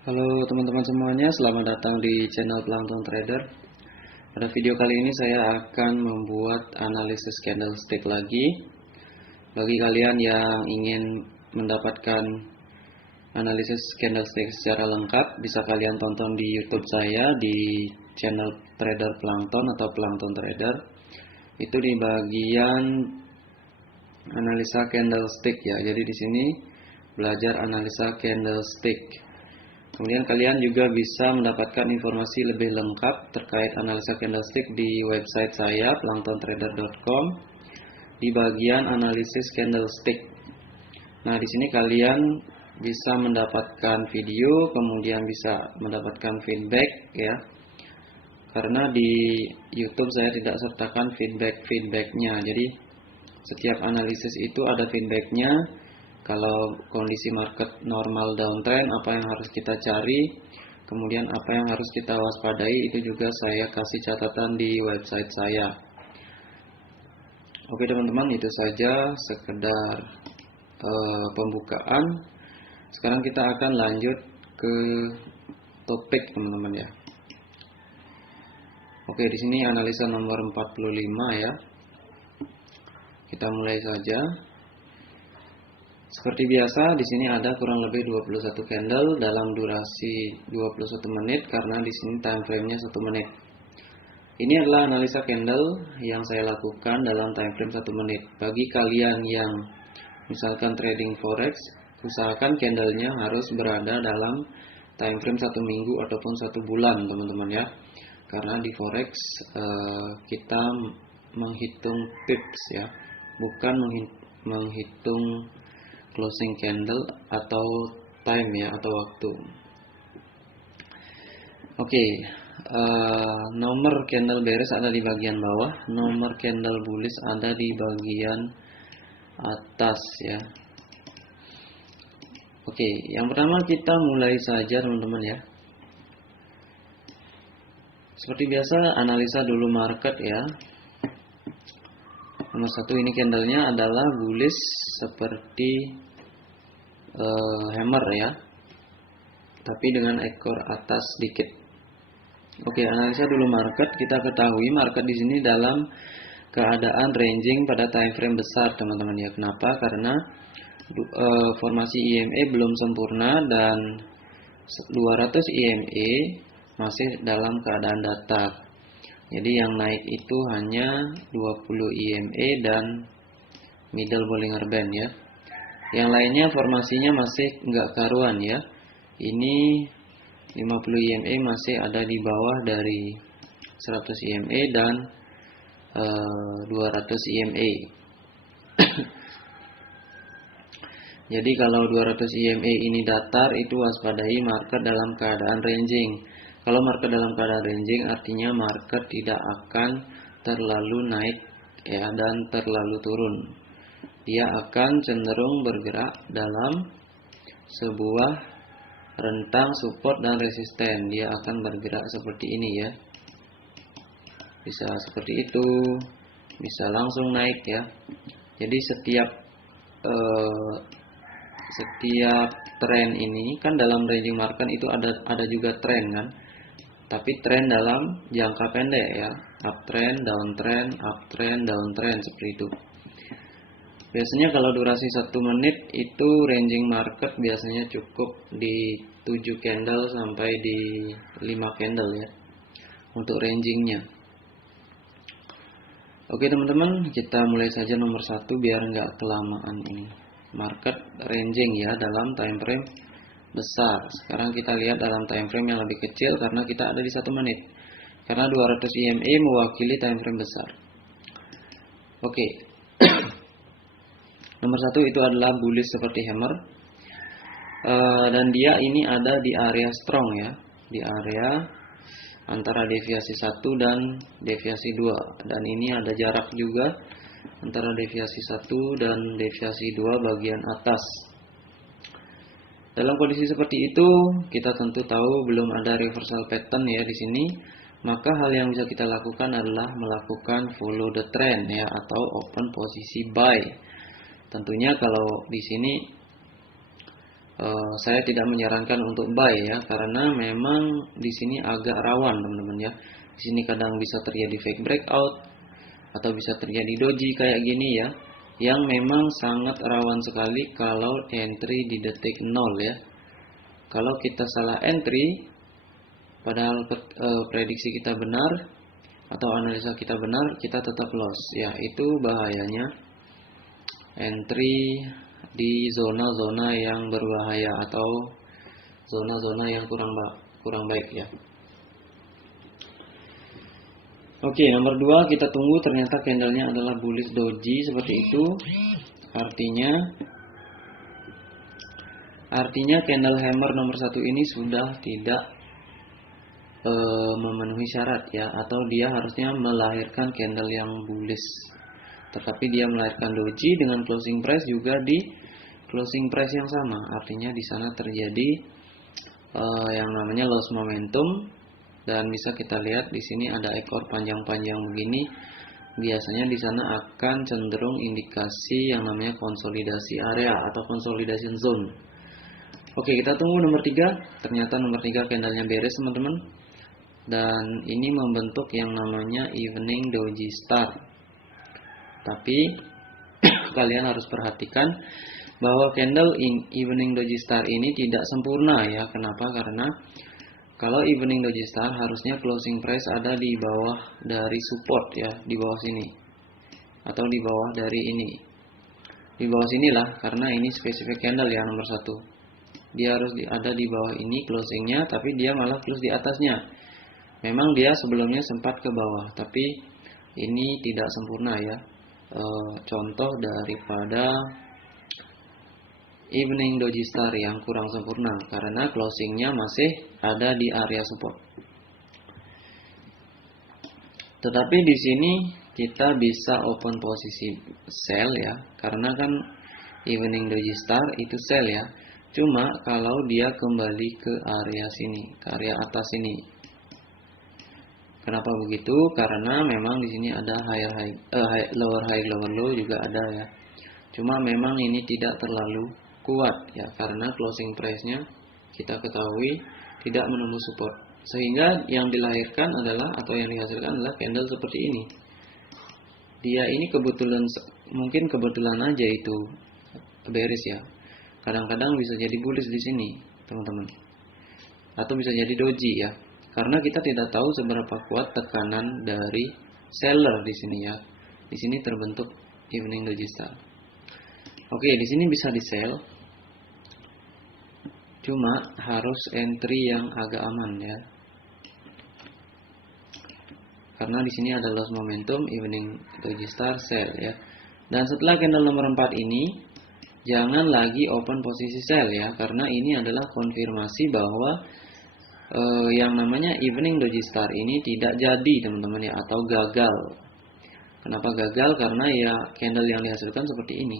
Halo teman-teman semuanya, selamat datang di channel Plankton Trader. Pada video kali ini saya akan membuat analisis candlestick lagi. Bagi kalian yang ingin mendapatkan analisis candlestick secara lengkap, bisa kalian tonton di YouTube saya di channel Trader Plankton atau Plankton Trader. Itu di bagian analisa candlestick ya. Jadi di sini belajar analisa candlestick. Kemudian kalian juga bisa mendapatkan informasi lebih lengkap terkait analisa candlestick di website saya planktontrader.com di bagian analisis candlestick. Nah, di sini kalian bisa mendapatkan video, kemudian bisa mendapatkan feedback ya. Karena di YouTube saya tidak sertakan feedbacknya. Jadi setiap analisis itu ada feedbacknya. Kalau kondisi market normal downtrend, apa yang harus kita cari, kemudian apa yang harus kita waspadai, itu juga saya kasih catatan di website saya. Oke teman-teman, itu saja sekedar pembukaan. Sekarang kita akan lanjut ke topik teman-teman ya. Oke, di sini analisa nomor 45 ya. Kita mulai saja. Seperti biasa, di sini ada kurang lebih 21 candle dalam durasi 21 menit karena di sini time frame-nya 1 menit. Ini adalah analisa candle yang saya lakukan dalam time frame 1 menit. Bagi kalian yang misalkan trading forex, usahakan candlenya harus berada dalam time frame 1 minggu ataupun 1 bulan, teman-teman ya. Karena di forex kita menghitung pips ya, bukan menghitung closing candle atau time ya, atau waktu. Oke, nomor candle bearish ada di bagian bawah, nomor candle bullish ada di bagian atas ya. Oke, yang pertama kita mulai saja teman-teman ya. Seperti biasa analisa dulu market ya. Nomor satu, ini candlenya adalah bullish seperti hammer ya, tapi dengan ekor atas sedikit. Oke, analisa dulu market. Kita ketahui market di sini dalam keadaan ranging pada time frame besar teman-teman ya. Kenapa? Karena formasi EMA belum sempurna dan 200 EMA masih dalam keadaan datar. Jadi yang naik itu hanya 20 EMA dan middle Bollinger Band ya. Yang lainnya formasinya masih nggak karuan ya. Ini 50 EMA masih ada di bawah dari 100 EMA dan 200 EMA. Jadi kalau 200 EMA ini datar, itu waspadai market dalam keadaan ranging. Kalau market dalam keadaan ranging artinya market tidak akan terlalu naik ya dan terlalu turun. Dia akan cenderung bergerak dalam sebuah rentang support dan resisten. Dia akan bergerak seperti ini ya. Bisa seperti itu, bisa langsung naik ya. Jadi setiap tren ini kan dalam ranging market itu ada juga tren kan. Tapi tren dalam jangka pendek ya, uptrend, downtrend, uptrend, downtrend seperti itu. Biasanya kalau durasi 1 menit itu ranging market biasanya cukup di 7 candle sampai di 5 candle ya untuk rangingnya. Oke teman-teman, kita mulai saja nomor 1 biar nggak kelamaan ini. Market ranging ya dalam time frame besar. Sekarang kita lihat dalam time frame yang lebih kecil karena kita ada di 1 menit. Karena 200 EMA mewakili time frame besar. Oke. Nomor 1 itu adalah bullish seperti hammer. Dan dia ini ada di area strong ya, di area antara deviasi 1 dan deviasi 2. Dan ini ada jarak juga antara deviasi 1 dan deviasi 2 bagian atas. Dalam kondisi seperti itu, kita tentu tahu belum ada reversal pattern ya di sini. Maka hal yang bisa kita lakukan adalah melakukan follow the trend ya, atau open posisi buy. Tentunya kalau di sini saya tidak menyarankan untuk buy ya, karena memang di sini agak rawan teman-teman ya. Di sini kadang bisa terjadi fake breakout atau bisa terjadi doji kayak gini ya, yang memang sangat rawan sekali kalau entry di detik 0 ya. Kalau kita salah entry padahal prediksi kita benar atau analisa kita benar, kita tetap loss ya. Itu bahayanya entry di zona-zona yang berbahaya atau zona-zona yang kurang baik ya. Oke, nomor 2 kita tunggu, ternyata candlenya adalah bullish doji seperti itu. Artinya candle hammer nomor 1 ini sudah tidak memenuhi syarat ya, atau dia harusnya melahirkan candle yang bullish. Tetapi dia melahirkan doji dengan closing price juga di closing price yang sama. Artinya di sana terjadi yang namanya loss momentum, dan bisa kita lihat di sini ada ekor panjang-panjang begini. Biasanya di sana akan cenderung indikasi yang namanya konsolidasi area atau consolidation zone. Oke, kita tunggu nomor 3. Ternyata nomor 3 candlenya beres teman-teman, dan ini membentuk yang namanya evening doji star. Tapi kalian harus perhatikan bahwa candle evening doji star ini tidak sempurna ya. Kenapa? Karena kalau evening doji star harusnya closing price ada di bawah dari support ya, di bawah sini atau di bawah dari ini. Di bawah sinilah, karena ini spesifik candle ya nomor 1. Dia harus ada di bawah ini closingnya, tapi dia malah close di atasnya. Memang dia sebelumnya sempat ke bawah, tapi ini tidak sempurna ya. Contoh daripada evening doji star yang kurang sempurna, karena closingnya masih ada di area support. Tetapi di sini kita bisa open posisi sell ya, karena kan evening doji star itu sell ya. Cuma kalau dia kembali ke area sini, ke area atas ini. Kenapa begitu? Karena memang di sini ada lower high lower low juga ada ya. Cuma memang ini tidak terlalu kuat ya, karena closing price-nya kita ketahui tidak menembus support. Sehingga yang dilahirkan adalah atau yang dihasilkan adalah candle seperti ini. Dia ini mungkin kebetulan aja itu bearish ya. Kadang-kadang bisa jadi bullish di sini, teman-teman. Atau bisa jadi doji ya. Karena kita tidak tahu seberapa kuat tekanan dari seller di sini ya. Di sini terbentuk evening doji star. Oke, di sini bisa di sell. Cuma harus entry yang agak aman ya. Karena di sini ada loss momentum, evening doji star, sell ya. Dan setelah candle nomor 4 ini, jangan lagi open posisi sell ya, karena ini adalah konfirmasi bahwa yang namanya evening doji star ini tidak jadi teman-teman ya, atau gagal. Kenapa gagal? Karena ya candle yang dihasilkan seperti ini,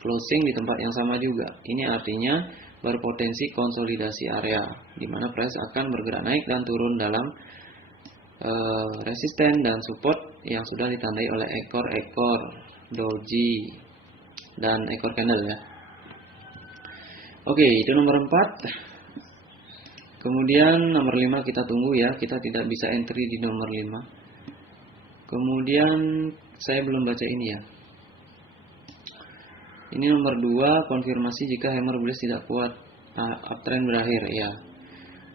closing di tempat yang sama juga. Ini artinya berpotensi konsolidasi area, di mana price akan bergerak naik dan turun dalam resisten dan support yang sudah ditandai oleh ekor-ekor doji dan ekor candle ya. Oke, itu nomor 4. Kemudian nomor 5 kita tunggu ya, kita tidak bisa entry di nomor 5. Kemudian saya belum baca ini ya. Ini nomor 2, konfirmasi jika hammer bullish tidak kuat, uptrend berakhir ya.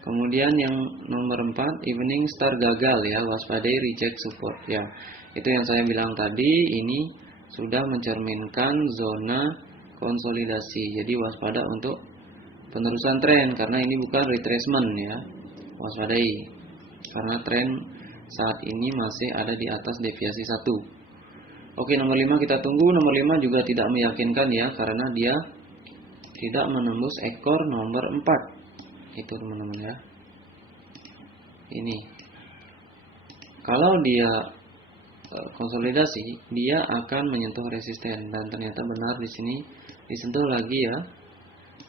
Kemudian yang nomor 4, evening star gagal ya, waspadai reject support ya. Itu yang saya bilang tadi, ini sudah mencerminkan zona konsolidasi. Jadi waspada untuk penerusan tren, karena ini bukan retracement ya. Waspadai, karena tren saat ini masih ada di atas deviasi 1. Oke, nomor 5 kita tunggu. Nomor 5 juga tidak meyakinkan ya, karena dia tidak menembus ekor nomor 4. Itu teman-teman ya. Ini kalau dia konsolidasi, dia akan menyentuh resisten, dan ternyata benar di sini disentuh lagi ya,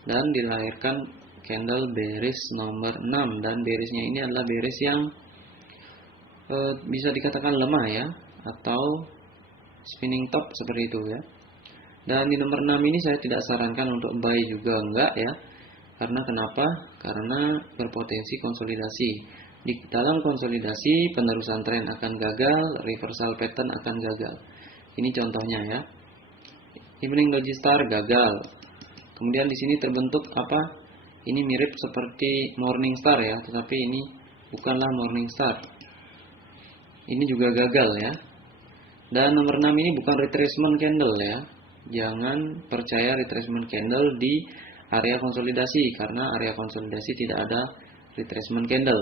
dan dilahirkan candle bearish nomor 6. Dan bearishnya ini adalah bearish yang bisa dikatakan lemah ya, atau spinning top seperti itu ya. Dan di nomor 6 ini saya tidak sarankan untuk buy juga, enggak ya. Karena kenapa? Karena berpotensi konsolidasi. Di dalam konsolidasi, penerusan tren akan gagal, reversal pattern akan gagal. Ini contohnya ya. Evening Doji Star gagal. Kemudian di sini terbentuk apa? Ini mirip seperti Morning Star ya, tetapi ini bukanlah Morning Star. Ini juga gagal ya. Dan nomor 6 ini bukan retracement candle ya. Jangan percaya retracement candle di area konsolidasi, karena area konsolidasi tidak ada retracement candle,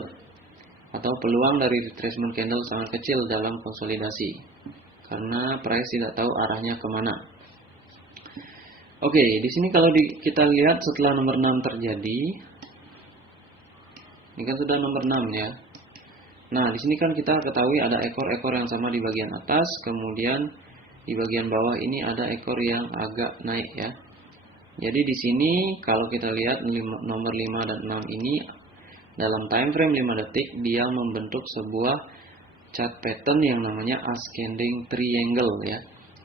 atau peluang dari retracement candle sangat kecil dalam konsolidasi karena price tidak tahu arahnya kemana. Oke, di sini kalau kita lihat setelah nomor 6 terjadi, ini kan sudah nomor 6 ya. Nah, di sini kan kita ketahui ada ekor-ekor yang sama di bagian atas, kemudian di bagian bawah ini ada ekor yang agak naik ya. Jadi di sini kalau kita lihat nomor 5 dan 6 ini dalam time frame 5 detik dia membentuk sebuah chart pattern yang namanya ascending triangle ya.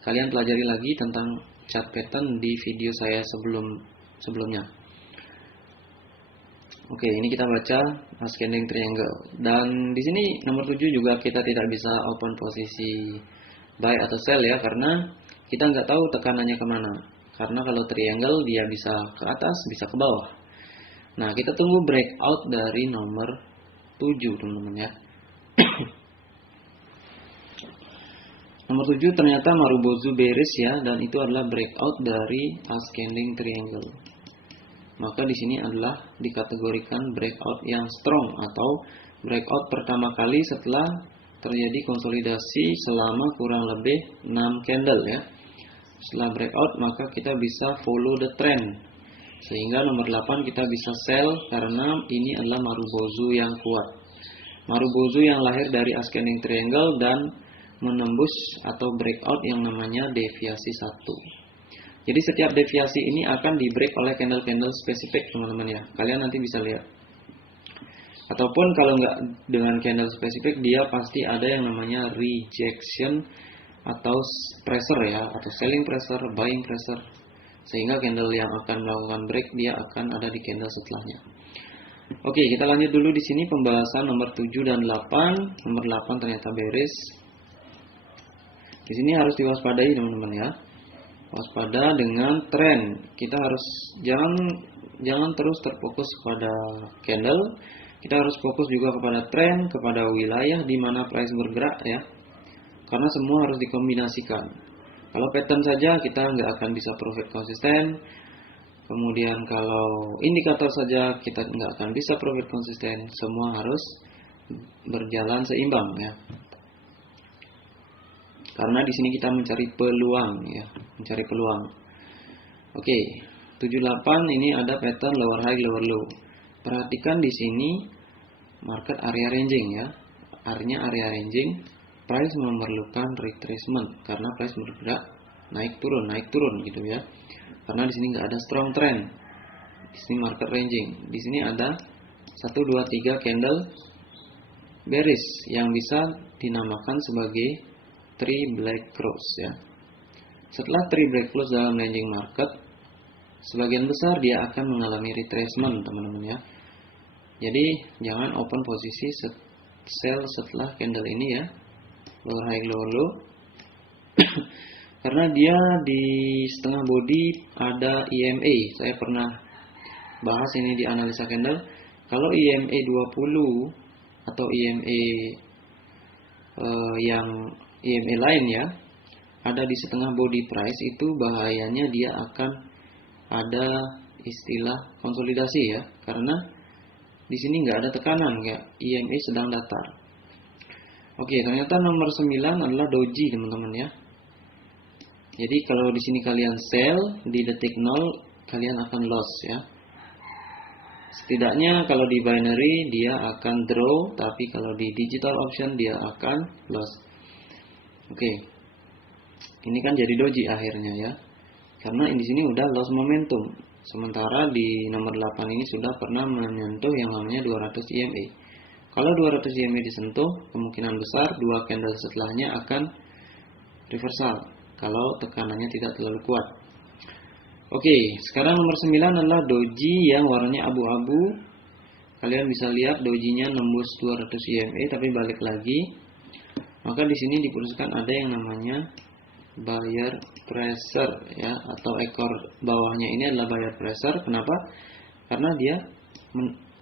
Kalian pelajari lagi tentang chart pattern di video saya sebelumnya. Oke, ini kita baca ascending triangle. Dan di sini nomor 7 juga kita tidak bisa open posisi buy atau sell ya, karena kita nggak tahu tekanannya kemana. Karena kalau triangle dia bisa ke atas, bisa ke bawah. Nah, kita tunggu breakout dari nomor 7 teman-teman ya. Nomor 7 ternyata Marubozu bearish ya, dan itu adalah breakout dari ascending triangle. Maka di sini adalah dikategorikan breakout yang strong atau breakout pertama kali setelah terjadi konsolidasi selama kurang lebih 6 candle ya. Setelah breakout maka kita bisa follow the trend. Sehingga nomor 8 kita bisa sell karena ini adalah Marubozu yang kuat. Marubozu yang lahir dari ascending triangle dan menembus atau breakout yang namanya deviasi 1. Jadi setiap deviasi ini akan di break oleh candle-candle spesifik teman-teman ya. Kalian nanti bisa lihat. Ataupun kalau nggak dengan candle spesifik, dia pasti ada yang namanya rejection atau pressure ya, atau selling pressure, buying pressure. Sehingga candle yang akan melakukan break dia akan ada di candle setelahnya. Oke, kita lanjut dulu di sini pembahasan nomor 7 dan 8. Nomor 8 ternyata bearish. Di sini harus diwaspadai teman-teman ya. Waspada dengan tren. Kita harus jangan terus terfokus pada candle. Kita harus fokus juga kepada tren, kepada wilayah di mana price bergerak ya. Karena semua harus dikombinasikan. Kalau pattern saja kita nggak akan bisa profit konsisten. Kemudian kalau indikator saja kita nggak akan bisa profit konsisten. Semua harus berjalan seimbang ya. Karena di sini kita mencari peluang ya, mencari peluang. Oke, 78 ini ada pattern lower high lower low. Perhatikan di sini market area ranging ya. Artinya area ranging, price memerlukan retracement karena price bergerak naik turun gitu ya. Karena di sini nggak ada strong trend. Di sini market ranging. Di sini ada 1 2 3 candle bearish yang bisa dinamakan sebagai 3 black cross ya. Setelah 3 black cross dalam ranging market, sebagian besar dia akan mengalami retracement teman-teman ya. Jadi jangan open posisi sell setelah candle ini ya, lower high lower low. Karena dia di setengah body ada EMA. Saya pernah bahas ini di analisa candle. Kalau EMA 20 atau EMA yang EMA lain ya, ada di setengah body price, itu bahayanya dia akan ada istilah konsolidasi ya, karena di sini nggak ada tekanan kayak EMA sedang datar. Oke, ternyata nomor 9 adalah doji teman-teman ya. Jadi kalau di sini kalian sell di detik 0 kalian akan loss ya. Setidaknya kalau di binary dia akan draw, tapi kalau di digital option dia akan loss. Oke, ini kan jadi doji akhirnya ya, karena di sini udah loss momentum. Sementara di nomor 8 ini sudah pernah menyentuh yang namanya 200 EMA. Kalau 200 EMA disentuh, kemungkinan besar 2 candle setelahnya akan reversal kalau tekanannya tidak terlalu kuat. Oke, sekarang nomor 9 adalah doji yang warnanya abu-abu. Kalian bisa lihat dojinya nembus 200 EMA tapi balik lagi. Maka di sini diputuskan ada yang namanya buyer pressure ya, atau ekor bawahnya ini adalah buyer pressure. Kenapa? Karena dia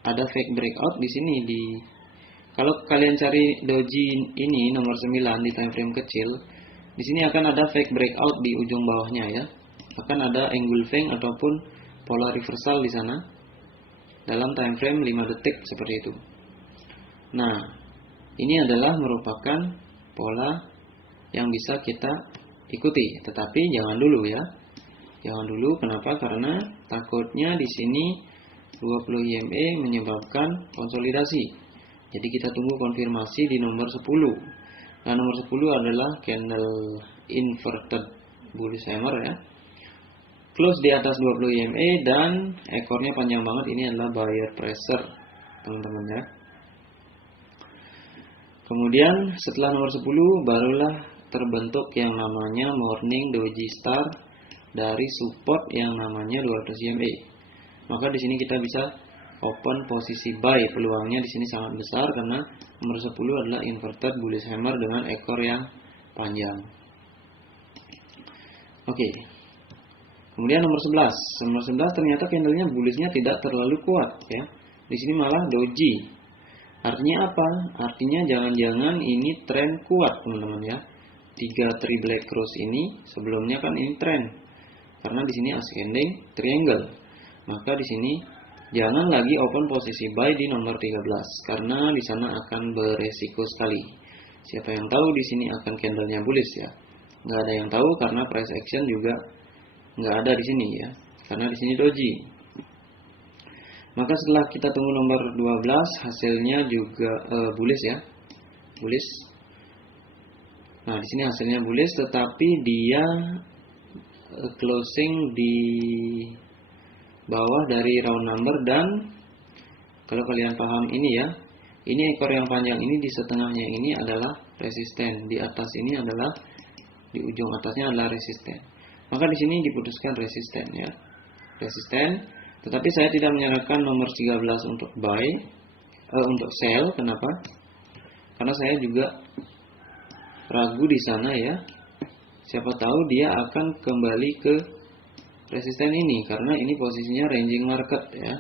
ada fake breakout di sini di kalau kalian cari doji ini nomor 9 di time frame kecil, di sini akan ada fake breakout di ujung bawahnya ya. Akan ada engulfing ataupun pola reversal di sana dalam time frame 5 detik seperti itu. Nah, ini adalah merupakan pola yang bisa kita ikuti, tetapi jangan dulu ya. Jangan dulu, kenapa? Karena takutnya di sini 20 EMA menyebabkan konsolidasi. Jadi kita tunggu konfirmasi di nomor 10. Nah, nomor 10 adalah candle inverted bullish hammer ya. Close di atas 20 EMA dan ekornya panjang banget, ini adalah buyer pressure, teman-teman ya. Kemudian setelah nomor 10 barulah terbentuk yang namanya morning doji star dari support yang namanya 200 EMA. Maka di sini kita bisa open posisi buy. Peluangnya di sini sangat besar karena nomor 10 adalah inverted bullish hammer dengan ekor yang panjang. Oke. Kemudian nomor 11. Nomor 11 ternyata candlenya bullishnya tidak terlalu kuat ya. Di sini malah doji. Artinya apa? Artinya jangan-jangan ini tren kuat, teman-teman ya. 3 tree black cross ini sebelumnya kan ini tren. Karena di sini ascending triangle. Maka di sini jangan lagi open posisi buy di nomor 13 karena di sana akan beresiko sekali. Siapa yang tahu di sini akan candlenya bullish ya? Nggak ada yang tahu karena price action juga nggak ada di sini ya. Karena di sini doji. Maka setelah kita tunggu nomor 12 hasilnya juga bullish ya. Bullish. Nah, di sini hasilnya bullish tetapi dia closing di bawah dari round number dan kalau kalian paham ini ya, ini ekor yang panjang ini di setengahnya ini adalah resisten, di atas ini adalah di ujung atasnya adalah resisten. Maka di sini diputuskan resisten ya. Resisten, tetapi saya tidak menyarankan nomor 13 untuk buy, untuk sell. Kenapa? Karena saya juga ragu di sana ya. Siapa tahu dia akan kembali ke resisten ini karena ini posisinya ranging market ya.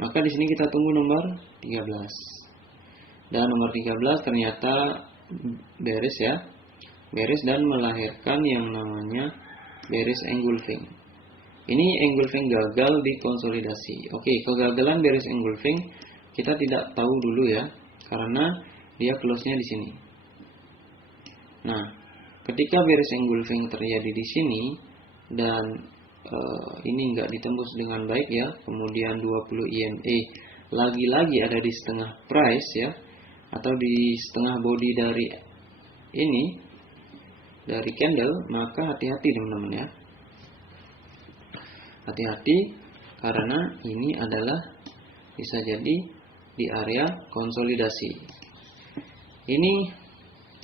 Maka di sini kita tunggu nomor 13. Dan nomor 13 ternyata bearish ya. Bearish dan melahirkan yang namanya bearish engulfing. Ini engulfing gagal di konsolidasi. Oke, kegagalan bearish engulfing kita tidak tahu dulu ya karena dia close-nya di sini. Nah, ketika bearish engulfing terjadi di sini dan ini nggak ditembus dengan baik ya, kemudian 20 EMA lagi-lagi ada di setengah price ya, atau di setengah body dari ini, dari candle, maka hati-hati teman-teman ya. Hati-hati karena ini adalah bisa jadi di area konsolidasi. Ini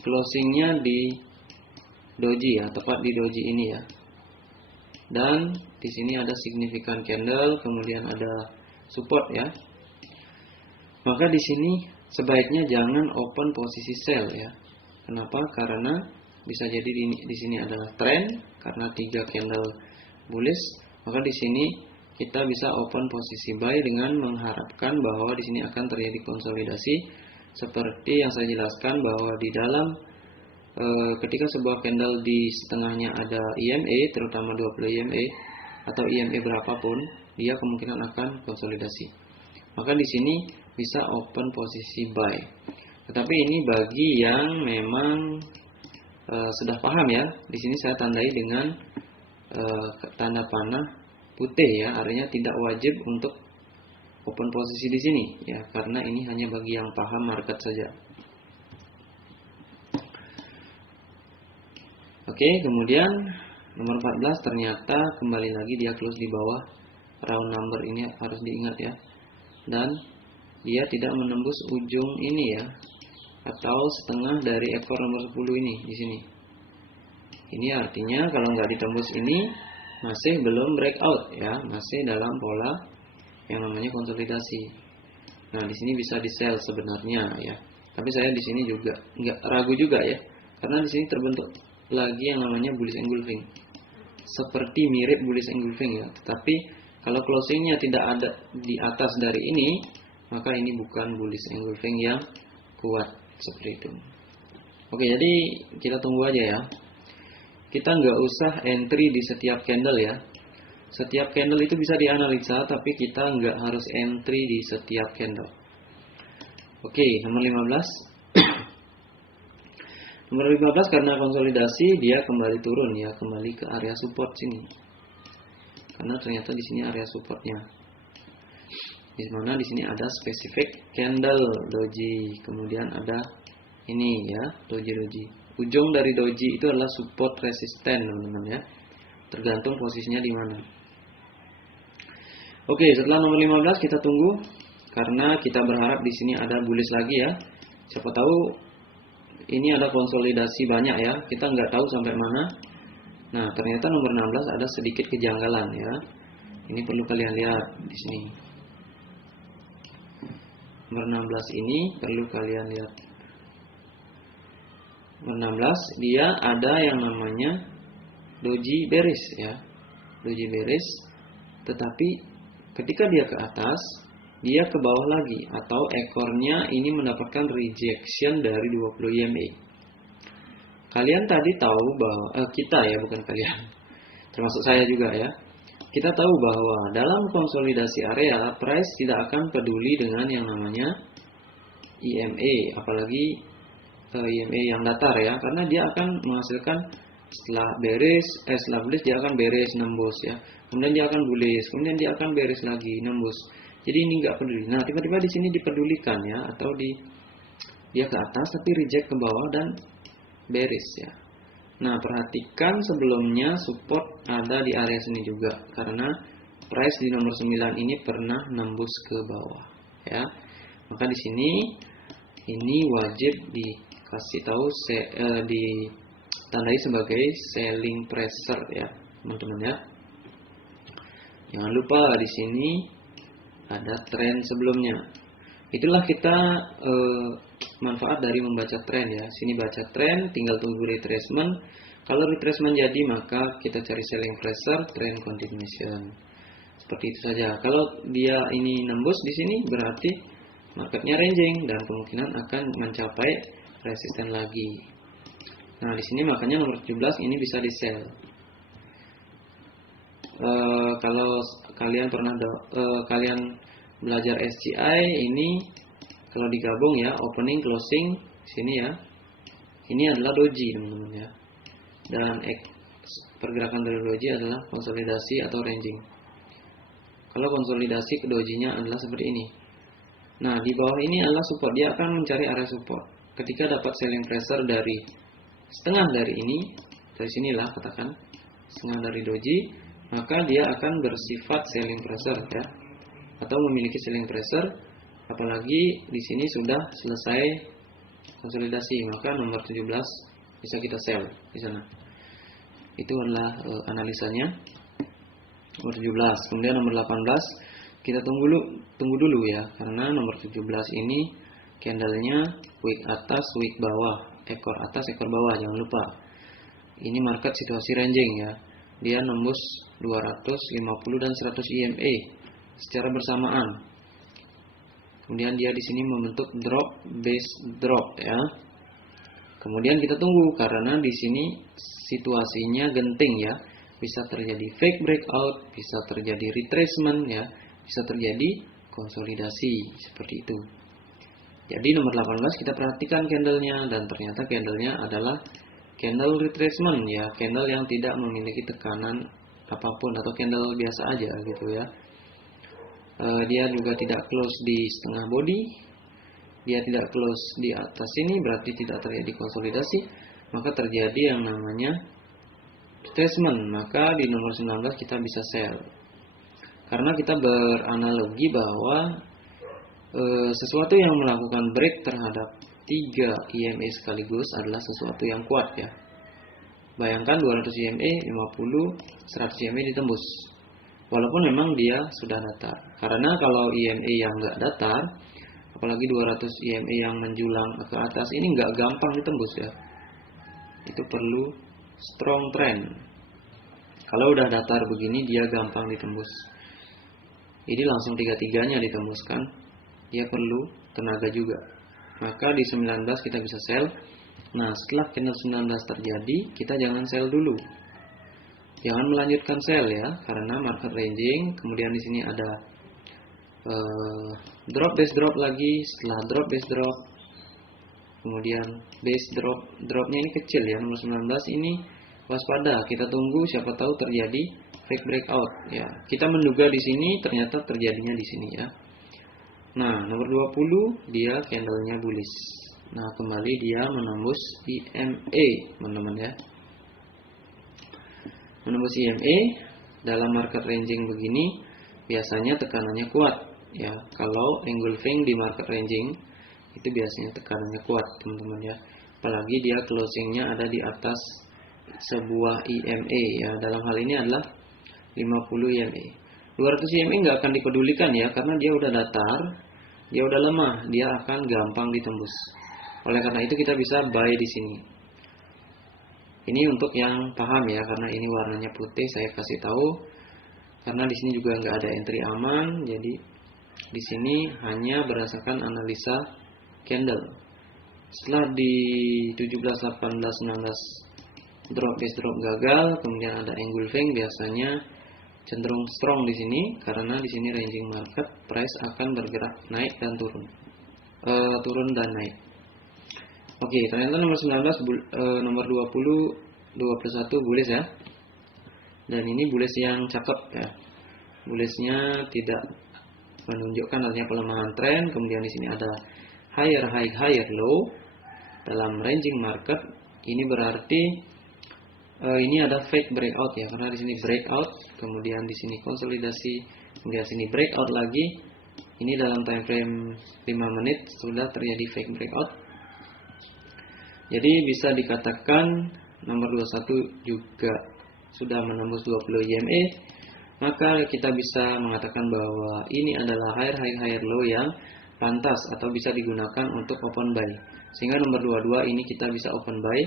closingnya di doji ya, tepat di doji ini ya. Dan di sini ada significant candle, kemudian ada support ya. Maka di sini sebaiknya jangan open posisi sell ya. Kenapa? Karena bisa jadi di sini adalah trend karena 3 candle bullish. Maka di sini kita bisa open posisi buy dengan mengharapkan bahwa di sini akan terjadi konsolidasi seperti yang saya jelaskan bahwa di dalam ketika sebuah candle di setengahnya ada EMA, terutama 20 EMA atau EMA berapapun, dia kemungkinan akan konsolidasi. Maka di sini bisa open posisi buy. Tetapi ini bagi yang memang sudah paham ya. Di sini saya tandai dengan tanda panah putih ya, artinya tidak wajib untuk open posisi di sini ya, karena ini hanya bagi yang paham market saja. Oke, kemudian nomor 14 ternyata kembali lagi dia close di bawah round number ini, harus diingat ya. Dan dia tidak menembus ujung ini ya, atau setengah dari ekor nomor 10 ini di sini. Ini artinya kalau nggak ditembus ini masih belum breakout ya, masih dalam pola yang namanya konsolidasi. Nah, di sini bisa di sell sebenarnya ya. Tapi saya di sini juga nggak ragu juga ya, karena di sini terbentuk lagi yang namanya bullish engulfing. Seperti mirip bullish engulfing ya, tetapi kalau closingnya tidak ada di atas dari ini, maka ini bukan bullish engulfing yang kuat seperti itu. Oke, jadi kita tunggu aja ya. Kita nggak usah entry di setiap candle ya. Setiap candle itu bisa dianalisa, tapi kita nggak harus entry di setiap candle. Oke, nomor 15. Nomor 15 karena konsolidasi dia kembali turun ya, kembali ke area support sini. Karena ternyata di sini area supportnya. Di mana di sini ada specific candle doji, kemudian ada ini ya, doji. Ujung dari doji itu adalah support resisten, teman-teman ya. Tergantung posisinya di mana. Oke, setelah nomor 15 kita tunggu karena kita berharap di sini ada bullish lagi ya. Siapa tahu ini ada konsolidasi banyak ya. Kita nggak tahu sampai mana. Nah, ternyata nomor 16 ada sedikit kejanggalan ya. Ini perlu kalian lihat di sini. Nomor 16 ini perlu kalian lihat. Nomor 16 dia ada yang namanya doji bearish ya. Doji bearish, tetapi ketika dia ke atas, dia ke bawah lagi atau ekornya ini mendapatkan rejection dari 20 EMA. Kalian tadi tahu bahwa kita ya, bukan kalian, termasuk saya juga ya. Kita tahu bahwa dalam konsolidasi area price tidak akan peduli dengan yang namanya EMA, apalagi EMA yang datar ya, karena dia akan menghasilkan setelah bullish dia akan bearish nembus ya. Kemudian dia akan bullish, kemudian dia akan bearish lagi nembus. Jadi ini nggak peduli. Nah, tiba-tiba di sini dipedulikan ya, atau dia ke atas tapi reject ke bawah dan bearish ya. Nah, perhatikan sebelumnya support ada di area sini juga, karena price di nomor 9 ini pernah nembus ke bawah ya. Maka di sini ini wajib dikasih tahu ditandai sebagai selling pressure ya, teman-teman ya. Jangan lupa di sini ada tren sebelumnya. Itulah kita manfaat dari membaca tren ya. Sini baca tren, tinggal tunggu retracement. Kalau retracement jadi, maka kita cari selling pressure, trend continuation. Seperti itu saja. Kalau dia ini nembus di sini, berarti marketnya ranging dan kemungkinan akan mencapai resisten lagi. Nah, di sini makanya nomor 17 ini bisa di sell. Kalau kalian pernah kalian belajar SCI ini, kalau digabung ya, opening closing sini ya, ini adalah doji teman-teman ya, dan pergerakan dari doji adalah konsolidasi atau ranging. Kalau konsolidasi ke dojinya adalah seperti ini. Nah, di bawah ini adalah support, dia akan mencari area support. Ketika dapat selling pressure dari setengah dari ini, dari sinilah katakan setengah dari doji, maka dia akan bersifat selling pressure ya, atau memiliki selling pressure. Apalagi di sini sudah selesai konsolidasi, maka nomor 17 bisa kita sell di sana. Itu adalah analisanya nomor 17. Kemudian nomor 18 kita tunggu dulu ya, karena nomor 17 ini candlenya wick atas, wick bawah, ekor atas, ekor bawah, jangan lupa. Ini market situasi ranging ya. Dia nembus 250 dan 100 EMA secara bersamaan. Kemudian dia di sini membentuk drop base drop ya. Kemudian kita tunggu karena di sini situasinya genting ya. Bisa terjadi fake breakout, bisa terjadi retracement ya, bisa terjadi konsolidasi seperti itu. Jadi nomor 18 kita perhatikan candlenya, dan ternyata candlenya adalah candle retracement ya, candle yang tidak memiliki tekanan apapun atau candle biasa aja gitu ya. Dia juga tidak close di setengah body, dia tidak close di atas ini, berarti tidak terjadi konsolidasi, maka terjadi yang namanya retracement. Maka di nomor 19 kita bisa sell, karena kita beranalogi bahwa sesuatu yang melakukan break terhadap 3 EMA sekaligus adalah sesuatu yang kuat ya. Bayangkan 200 EMA, 50, 100 EMA ditembus. Walaupun memang dia sudah datar. Karena kalau EMA yang nggak datar, apalagi 200 EMA yang menjulang ke atas, ini nggak gampang ditembus ya. Itu perlu strong trend. Kalau udah datar begini, dia gampang ditembus. Ini langsung tiga-tiganya ditembuskan. Dia perlu tenaga juga. Maka di 19 kita bisa sell. Nah, setelah candle 19 terjadi, kita jangan sell dulu. Jangan melanjutkan sell ya, karena market ranging. Kemudian di sini ada drop base drop lagi. Setelah drop base drop, kemudian base drop, dropnya ini kecil ya, nomor 19 ini waspada. Kita tunggu, siapa tahu terjadi fake breakout ya. Kita menduga di sini, ternyata terjadinya di sini ya. Nah, nomor 20 dia candlenya bullish. Nah, kembali dia menembus EMA, teman-teman ya. Menembus EMA dalam market ranging begini biasanya tekanannya kuat ya. Kalau engulfing di market ranging itu biasanya tekanannya kuat, teman-teman ya. Apalagi dia closingnya ada di atas sebuah EMA ya. Dalam hal ini adalah 50 EMA. 200 EMA nggak akan dipedulikan ya, karena dia udah datar, dia udah lemah, dia akan gampang ditembus. Oleh karena itu kita bisa buy di sini. Ini untuk yang paham ya, karena ini warnanya putih saya kasih tahu. Karena di sini juga nggak ada entry aman, jadi di sini hanya berdasarkan analisa candle. Setelah di 17, 18, 19 drop base drop gagal, kemudian ada engulfing, biasanya cenderung strong di sini karena di sini ranging market, price akan bergerak naik dan turun. Turun dan naik. Oke, ternyata nomor 19 nomor 20 21 bullish ya. Dan ini bullish yang cakep ya. Bullishnya tidak menunjukkan adanya pelemahan tren. Kemudian di sini ada higher high higher low dalam ranging market. Ini berarti ini ada fake breakout ya, karena di sini breakout, kemudian di sini konsolidasi, kemudian sini breakout lagi. Ini dalam time frame 5 menit sudah terjadi fake breakout. Jadi bisa dikatakan nomor 21 juga sudah menembus 20 EMA. Maka kita bisa mengatakan bahwa ini adalah higher high higher low yang pantas atau bisa digunakan untuk open buy. Sehingga nomor 22 ini kita bisa open buy.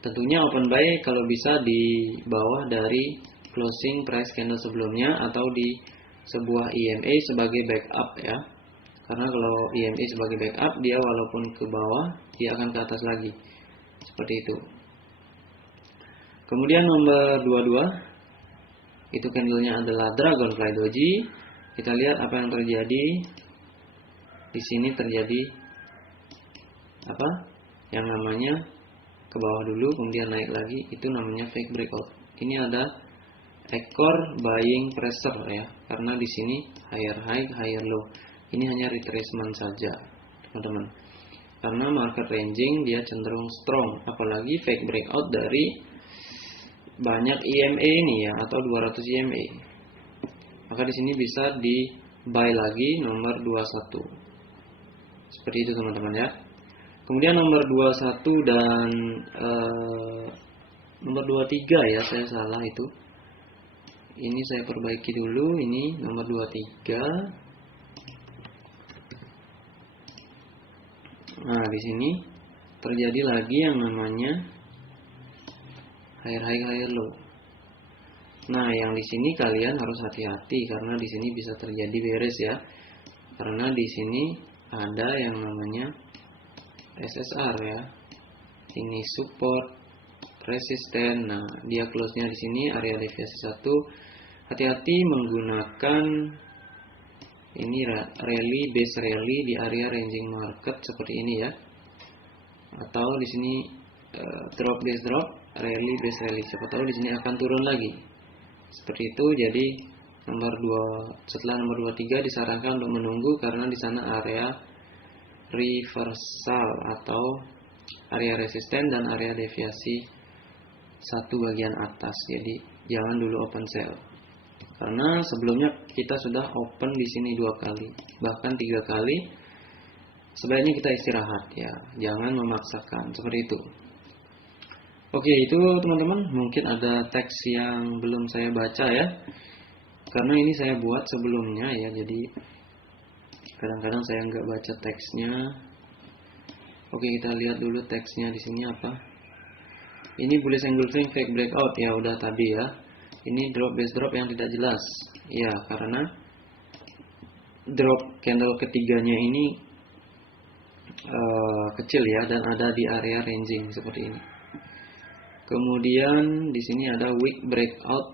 Tentunya open buy kalau bisa di bawah dari closing price candle sebelumnya atau di sebuah EMA sebagai backup ya. Karena kalau EMA sebagai backup, dia walaupun ke bawah, dia akan ke atas lagi. Seperti itu. Kemudian nomor 22, itu candlenya adalah Dragonfly Doji. Kita lihat apa yang terjadi. Di sini terjadi apa? Yang namanya ke bawah dulu, kemudian naik lagi. Itu namanya fake breakout. Ini ada ekor buying pressure ya. Karena di sini higher high, higher low. Ini hanya retracement saja, teman-teman. Karena market ranging dia cenderung strong, apalagi fake breakout dari banyak EMA ini ya, atau 200 EMA. Maka di sini bisa di buy lagi nomor 21. Seperti itu teman-teman ya. Kemudian nomor 21 dan nomor 23 ya, saya salah itu. Ini saya perbaiki dulu, ini nomor 23. Nah, di sini terjadi lagi yang namanya higher high higher low. Nah, yang di sini kalian harus hati-hati karena di sini bisa terjadi bearish ya. Karena di sini ada yang namanya SSR ya. Ini support, resisten. Nah, dia close-nya di sini area deviasi 1. Hati-hati menggunakan ini rally base rally di area ranging market seperti ini ya. Atau di sini drop base drop, rally base rally. Siapa tahu di sini akan turun lagi. Seperti itu. Jadi setelah nomor 23 disarankan untuk menunggu karena di sana area reversal atau area resisten dan area deviasi 1 bagian atas. Jadi jangan dulu open sell. Karena sebelumnya kita sudah open di sini 2 kali, bahkan 3 kali. Sebaiknya kita istirahat ya, jangan memaksakan seperti itu. Oke, itu teman-teman, mungkin ada teks yang belum saya baca ya, karena ini saya buat sebelumnya ya, jadi kadang-kadang saya nggak baca teksnya. Oke, kita lihat dulu teksnya di sini apa. Ini bullish engulfing fake breakout ya, udah tadi ya. Ini drop base drop yang tidak jelas ya, karena drop candle ketiganya ini kecil ya, dan ada di area ranging seperti ini. Kemudian di sini ada weak breakout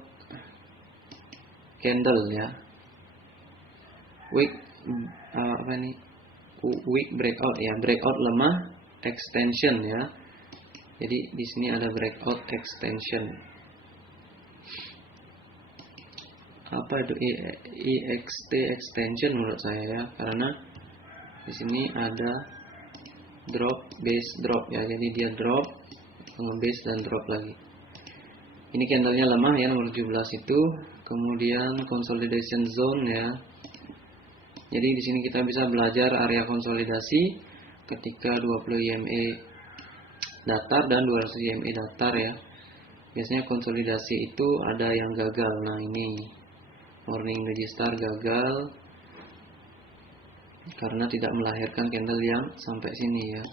candle ya, weak apa ini, weak breakout ya, breakout lemah extension ya. Jadi di sini ada breakout extension. Apa itu EXT extension menurut saya ya, karena di sini ada drop base drop ya, jadi dia drop base dan drop lagi. Ini candlenya lemah ya, nomor 17 itu. Kemudian consolidation zone ya. Jadi di sini kita bisa belajar area konsolidasi ketika 20 EMA datar dan 200 EMA datar ya. Biasanya konsolidasi itu ada yang gagal. Nah, ini morning register gagal karena tidak melahirkan candle yang sampai sini ya.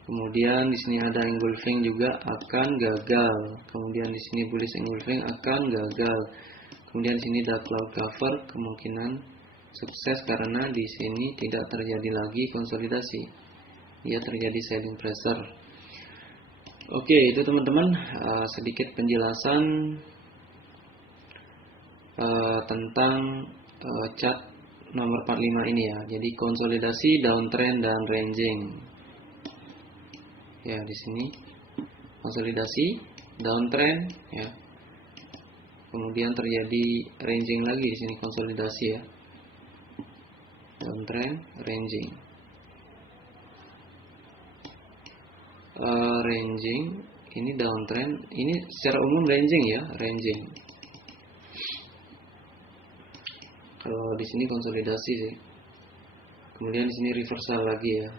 Kemudian di sini ada engulfing juga akan gagal. Kemudian di sini bullish engulfing akan gagal. Kemudian di sini dark cloud cover kemungkinan sukses karena di sini tidak terjadi lagi konsolidasi. Dia terjadi selling pressure. Oke, itu teman-teman sedikit penjelasan tentang chart nomor 45 ini ya. Jadi konsolidasi, downtrend dan ranging. Ya, di sini konsolidasi, downtrend ya. Kemudian terjadi ranging lagi di sini, konsolidasi ya. Downtrend, ranging. Ranging, ini downtrend, ini secara umum ranging ya, ranging. Kalau di sini konsolidasi sih. Kemudian di sini reversal lagi ya.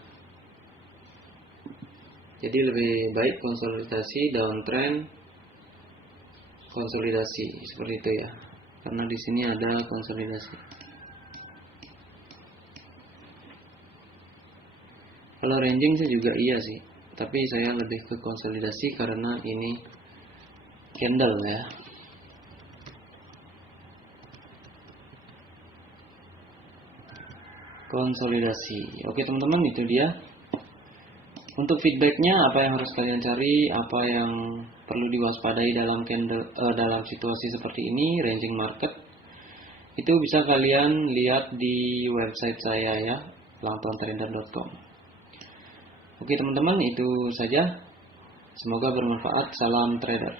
Jadi lebih baik konsolidasi, downtrend, konsolidasi seperti itu ya. Karena di sini ada konsolidasi. Kalau ranging sih juga iya sih, tapi saya lebih ke konsolidasi karena ini candle ya. Konsolidasi. Oke teman-teman, itu dia. Untuk feedbacknya, apa yang harus kalian cari, apa yang perlu diwaspadai dalam dalam situasi seperti ini, ranging market, itu bisa kalian lihat di website saya ya, planktontrader.com. Oke teman-teman, itu saja. Semoga bermanfaat. Salam trader.